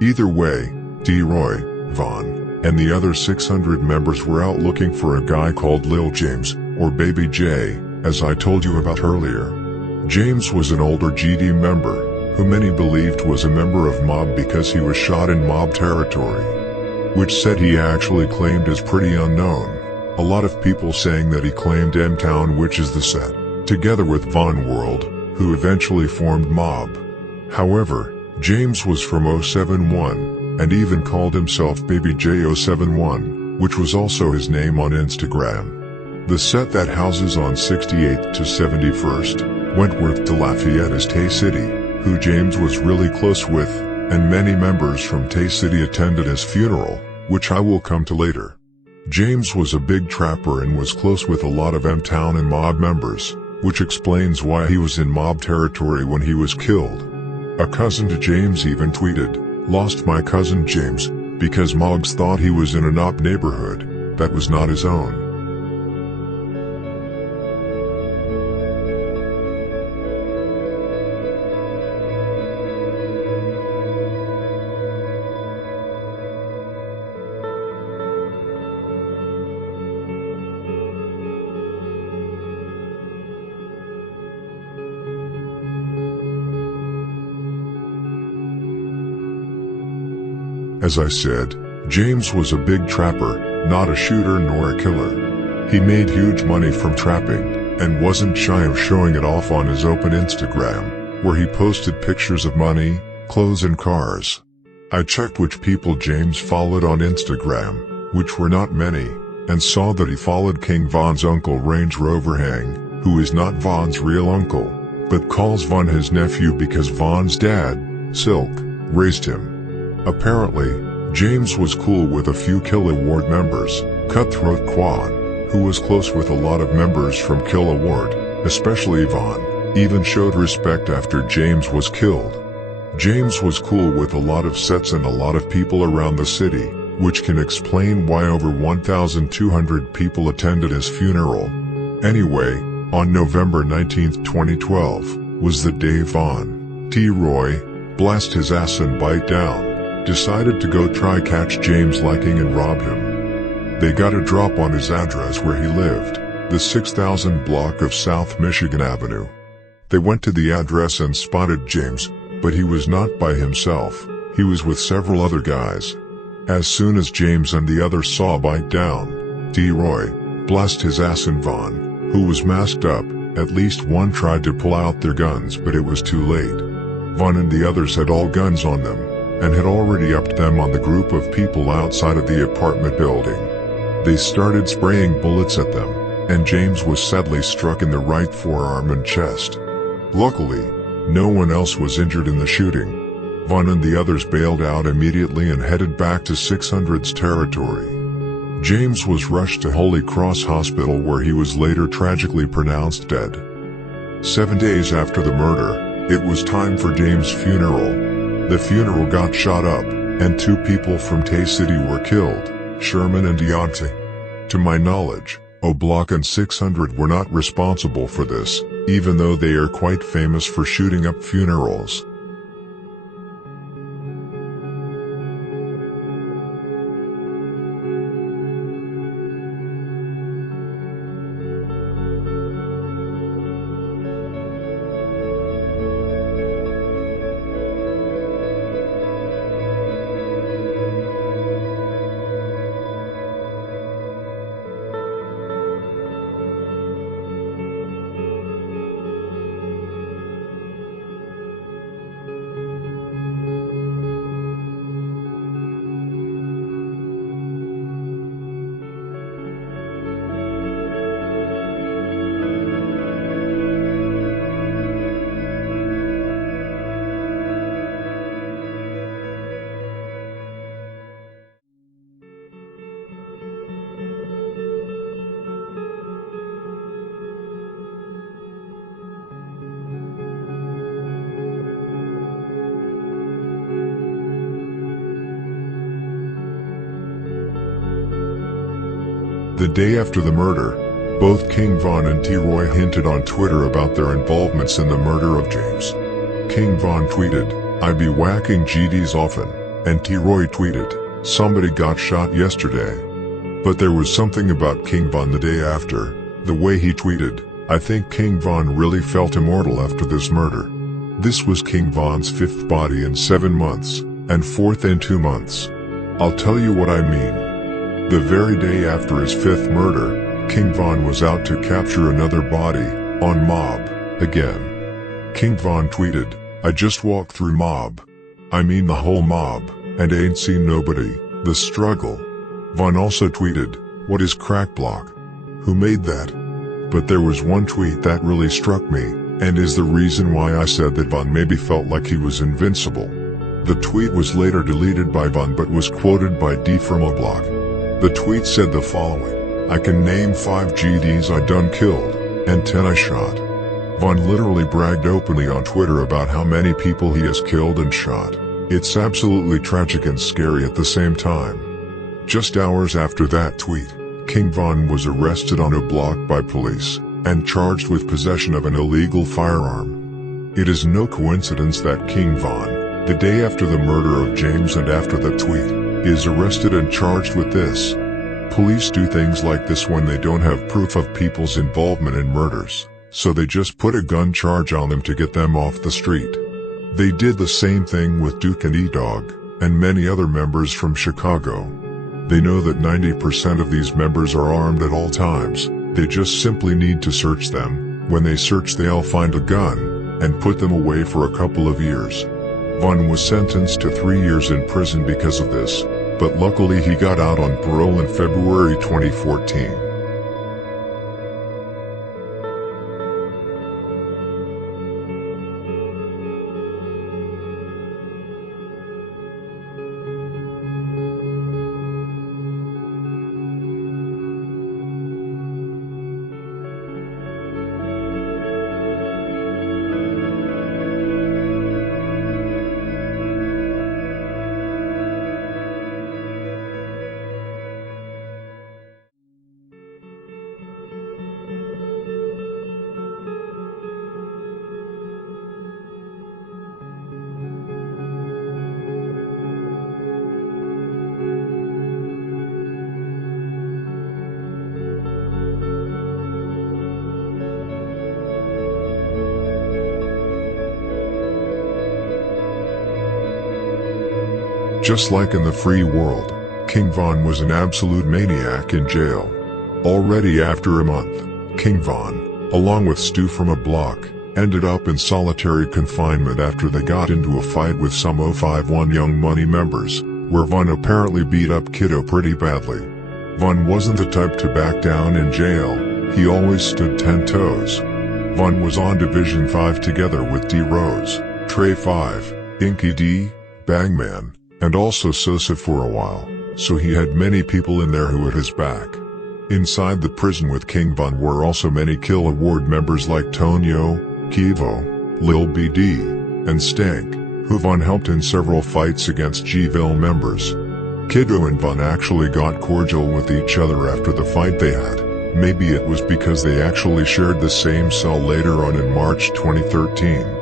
Either way, D-Roy, Von, and the other 600 members were out looking for a guy called Lil James, or Baby J, as I told you about earlier. James was an older GD member, who many believed was a member of Mob because he was shot in Mob territory. Which said he actually claimed is pretty unknown. A lot of people saying that he claimed M-Town, which is the set, together with Von World, who eventually formed Mob. However, James was from 071, and even called himself Baby J071, which was also his name on Instagram. The set that houses on 68th to 71st, Wentworth to Lafayette is Tay City, who James was really close with, and many members from Tay City attended his funeral, which I will come to later. James was a big trapper and was close with a lot of M-Town and mob members, which explains why he was in mob territory when he was killed. A cousin to James even tweeted, "Lost my cousin James, because Moggs thought he was in a NOP neighborhood that was not his own." As I said, James was a big trapper, not a shooter nor a killer. He made huge money from trapping, and wasn't shy of showing it off on his open Instagram, where he posted pictures of money, clothes and cars. I checked which people James followed on Instagram, which were not many, and saw that he followed King Von's uncle Range Rover Hang, who is not Von's real uncle, but calls Von his nephew because Von's dad, Silk, raised him. Apparently, James was cool with a few Kill Award members. Cutthroat Quan, who was close with a lot of members from Kill Award, especially Von, even showed respect after James was killed. James was cool with a lot of sets and a lot of people around the city, which can explain why over 1,200 people attended his funeral. Anyway, on November 19, 2012, was the day Von T. Roy, blast his ass and bite down, decided to go try catch James liking and rob him. They got a drop on his address where he lived, the 6000 block of South Michigan Avenue. They went to the address and spotted James, but he was not by himself, he was with several other guys. As soon as James and the others saw bite down, T. Roy, blast his ass and Von, who was masked up, at least one tried to pull out their guns but it was too late. Von and the others had all guns on them, and had already upped them on the group of people outside of the apartment building. They started spraying bullets at them, and James was sadly struck in the right forearm and chest. Luckily, no one else was injured in the shooting. Von and the others bailed out immediately and headed back to 600's territory. James was rushed to Holy Cross Hospital where he was later tragically pronounced dead. 7 days after the murder, it was time for James' funeral. The funeral got shot up, and 2 people from Tay City were killed, Sherman and Deontay. To my knowledge, OBLOCK and 600 were not responsible for this, even though they are quite famous for shooting up funerals. The day after the murder, both King Von and T. Roy hinted on Twitter about their involvements in the murder of James. King Von tweeted, "I be whacking GDs often," and T. Roy tweeted, "Somebody got shot yesterday." But there was something about King Von the day after, the way he tweeted, "I think King Von really felt immortal after this murder." This was King Von's 5th body in 7 months, and 4th in 2 months. I'll tell you what I mean. The very day after his 5th murder, King Von was out to capture another body, on Mob, again. King Von tweeted, "I just walked through Mob. I mean the whole Mob, and ain't seen nobody, the struggle. Von also tweeted, "What is crack block? Who made that?" But there was one tweet that really struck me, and is the reason why I said that Von maybe felt like he was invincible. The tweet was later deleted by Von but was quoted by D from OBLOCK. The tweet said the following: "I can name 5 GDs I done killed, and 10 I shot." Von literally bragged openly on Twitter about how many people he has killed and shot. It's absolutely tragic and scary at the same time. Just hours after that tweet, King Von was arrested on OBLOCK by police, and charged with possession of an illegal firearm. It is no coincidence that King Von, the day after the murder of James and after the tweet, is arrested and charged with this. Police do things like this when they don't have proof of people's involvement in murders, so they just put a gun charge on them to get them off the street. They did the same thing with Duke and E-Dog, and many other members from Chicago. They know that 90% of these members are armed at all times, they just simply need to search them. When they search they'll find a gun, and put them away for a couple of years. Von was sentenced to 3 years in prison because of this, but luckily he got out on parole in February 2014. Just like in the free world, King Von was an absolute maniac in jail. Already after a month, King Von, along with Stu from OBLOCK, ended up in solitary confinement after they got into a fight with some 051 Young Money members, where Von apparently beat up Kiddo pretty badly. Von wasn't the type to back down in jail, he always stood 10 toes. Von was on Division 5 together with D Rose, Trey 5, Inky D, Bangman, and also Sosa for a while, so he had many people in there who had his back. Inside the prison with King Von were also many Kill Award members like Tonyo, Kivo, Lil BD, and Stank, who Von helped in several fights against G-Ville members. Kiddo and Von actually got cordial with each other after the fight they had. Maybe it was because they actually shared the same cell later on in March 2013.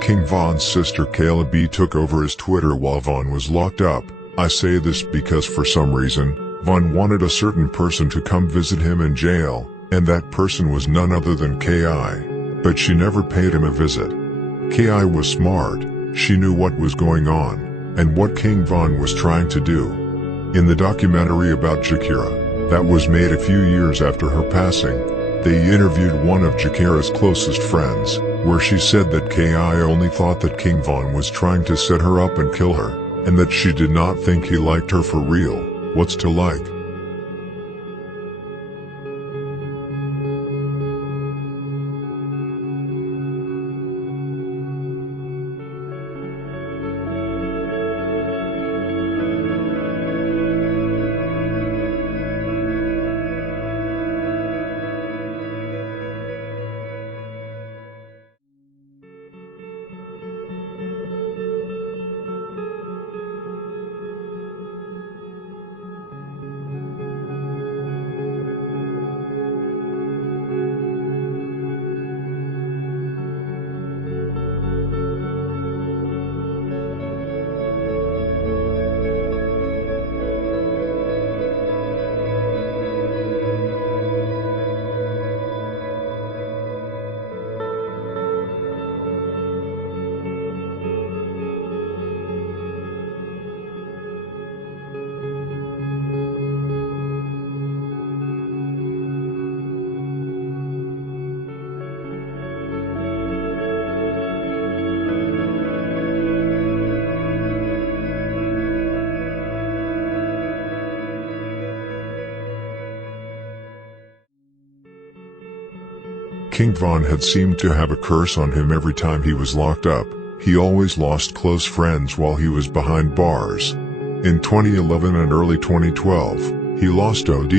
King Von's sister Kayla B took over his Twitter while Von was locked up. I say this because for some reason, Von wanted a certain person to come visit him in jail, and that person was none other than K.I. But she never paid him a visit. K.I. was smart, she knew what was going on, and what King Von was trying to do. In the documentary about Jakira, that was made a few years after her passing, they interviewed one of Jakira's closest friends, where she said that K.I. only thought that King Von was trying to set her up and kill her, and that she did not think he liked her for real. What's to like? King Von had seemed to have a curse on him every time he was locked up. He always lost close friends while he was behind bars. In 2011 and early 2012, he lost OD,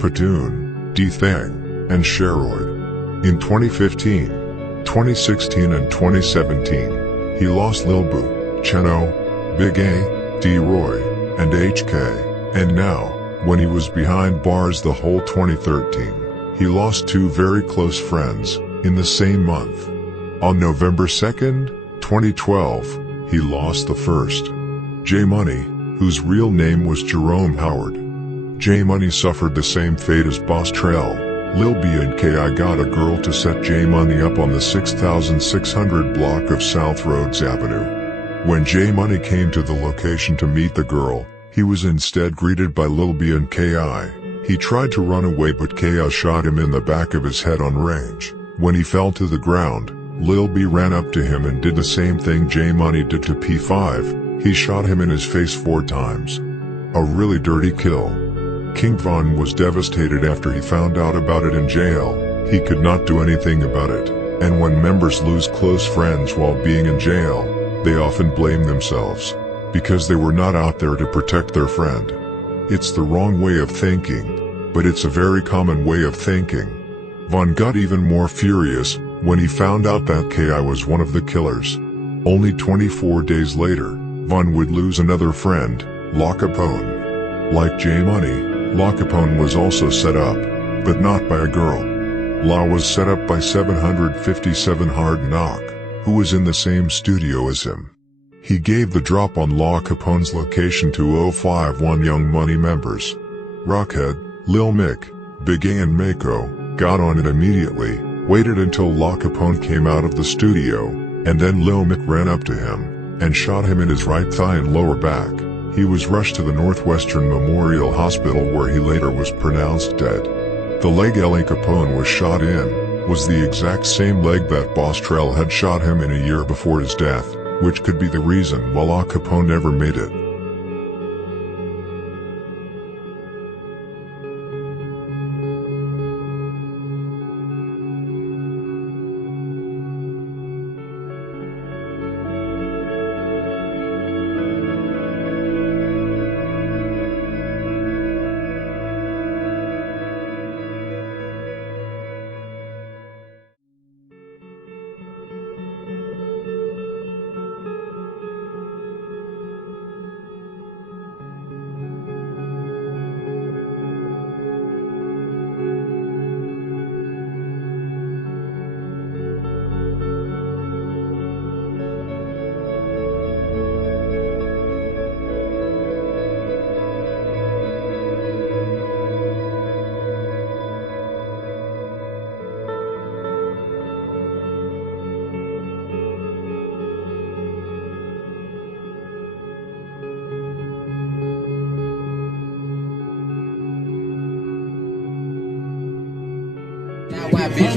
Pt2, D-Thang, and Sheroid. In 2015, 2016 and 2017, he lost Lil Boo, Cheno, Big A, D-Roy, and HK, and now, when he was behind bars the whole 2013, he lost two very close friends, in the same month. On November 2nd, 2012, he lost the first. J-Money, whose real name was Jerome Howard. J-Money suffered the same fate as Boss Trail. Lil B and K.I. got a girl to set J-Money up on the 6600 block of South Rhodes Avenue. When J-Money came to the location to meet the girl, he was instead greeted by Lil B and K.I. He tried to run away but K.I. shot him in the back of his head on range. When he fell to the ground, Lil B ran up to him and did the same thing J-Money did to P5. He shot him in his face 4 times. A really dirty kill. King Von was devastated after he found out about it in jail. He could not do anything about it, and when members lose close friends while being in jail, they often blame themselves, because they were not out there to protect their friend. It's the wrong way of thinking, but it's a very common way of thinking. Von got even more furious when he found out that K.I. was one of the killers. Only 24 days later, Von would lose another friend, La Capone. Like J-Money, La Capone was also set up, but not by a girl. La was set up by 757 Hard Knock, who was in the same studio as him. He gave the drop on La Capone's location to 051 Young Money members. Rockhead, Lil Mick, Big A and Mako got on it immediately, waited until La Capone came out of the studio, and then Lil Mick ran up to him and shot him in his right thigh and lower back. He was rushed to the Northwestern Memorial Hospital where he later was pronounced dead. The leg La Capone was shot in was the exact same leg that Boss Trail had shot him in a year before his death, which could be the reason why La Capone never made it.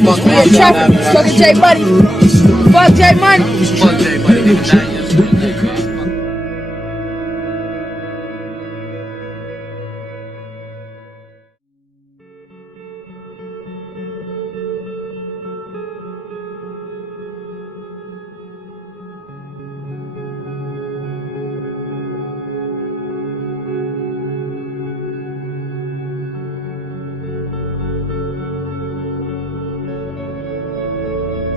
Fuck J Money. Fuck J Money. Fuck J Money.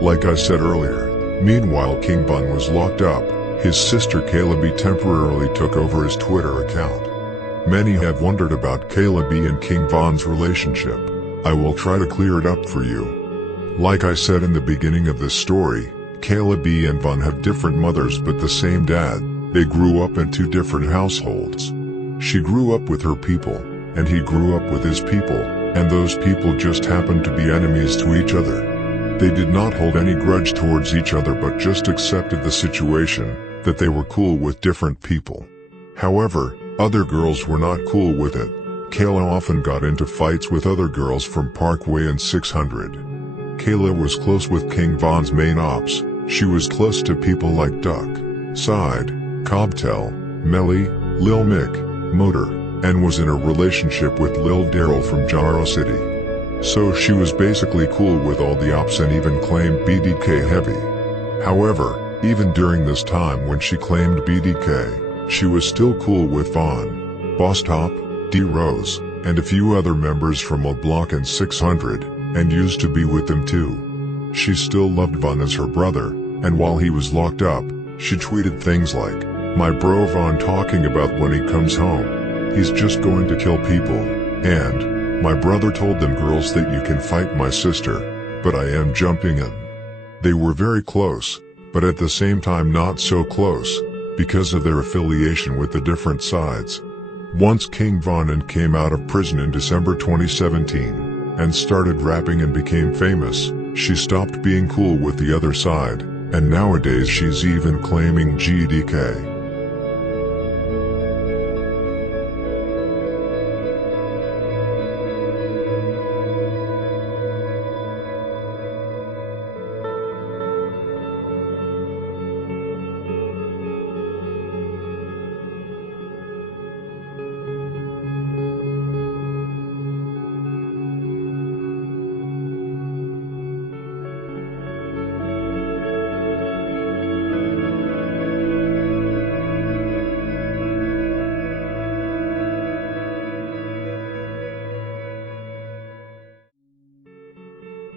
Like I said earlier, meanwhile King Von was locked up, his sister Kayla B temporarily took over his Twitter account. Many have wondered about Kayla B and King Von's relationship. I will try to clear it up for you. Like I said in the beginning of this story, Kayla B and Von have different mothers but the same dad. They grew up in 2 different households. She grew up with her people, and he grew up with his people, and those people just happened to be enemies to each other. They did not hold any grudge towards each other but just accepted the situation, that they were cool with different people. However, other girls were not cool with it. Kayla often got into fights with other girls from Parkway and 600. Kayla was close with King Von's main ops. She was close to people like Duck, Side, Cobtel, Melly, Lil Mick, Motor, and was in a relationship with Lil Daryl from Jaro City. So she was basically cool with all the ops and even claimed BDK heavy. However, even during this time when she claimed BDK, she was still cool with Von, Boss Top, D Rose, and a few other members from OBLOCK and 600, and used to be with them too. She still loved Von as her brother, and while he was locked up, she tweeted things like, "My bro Von talking about when he comes home. He's just going to kill people," and, "My brother told them girls that you can fight my sister, but I am jumping in." They were very close, but at the same time not so close, because of their affiliation with the different sides. Once King Von came out of prison in December 2017, and started rapping and became famous, she stopped being cool with the other side, and nowadays she's even claiming GDK.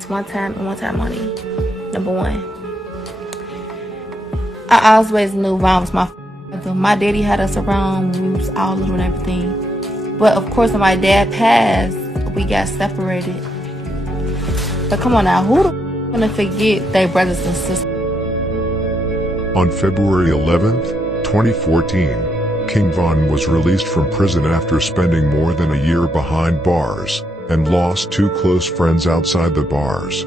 One time and one time money. Number one, I always knew Von was my father. My daddy had us around when we was all little and everything. But of course when my dad passed, we got separated. But come on now, who gonna forget their brothers and sisters? On February 11th, 2014, King Von was released from prison after spending more than a year behind bars, and lost 2 close friends outside the bars.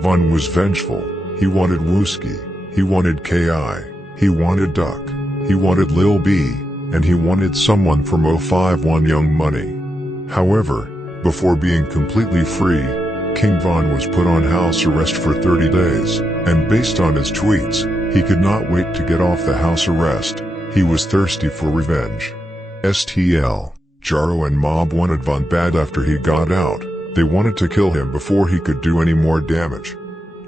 Von was vengeful. He wanted Wooski, he wanted K.I., he wanted Duck, he wanted Lil B, and he wanted someone from 051 Young Money. However, before being completely free, King Von was put on house arrest for 30 days, and based on his tweets, he could not wait to get off the house arrest. He was thirsty for revenge. STL. Jaro and Mob wanted Von bad after he got out. They wanted to kill him before he could do any more damage.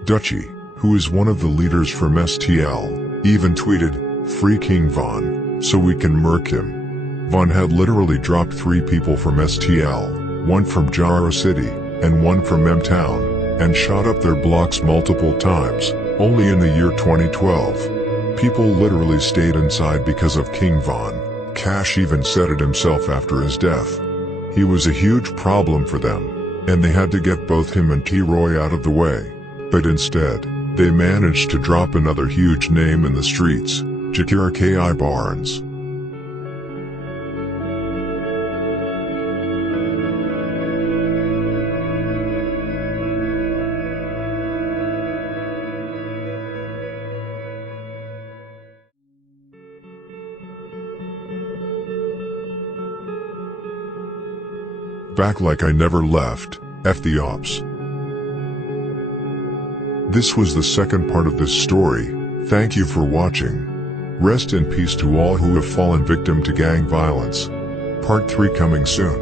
Dutchie, who is one of the leaders from STL, even tweeted, "Free King Von, so we can murk him." Von had literally dropped 3 people from STL, 1 from Jaro City, and 1 from M-Town, and shot up their blocks multiple times, only in the year 2012. People literally stayed inside because of King Von. Cash even said it himself after his death. He was a huge problem for them, and they had to get both him and T-Roy out of the way. But instead, they managed to drop another huge name in the streets, Jakira K.I. Barnes. Back like I never left, F the ops. This was the second part of this story. Thank you for watching. Rest in peace to all who have fallen victim to gang violence. Part 3 coming soon.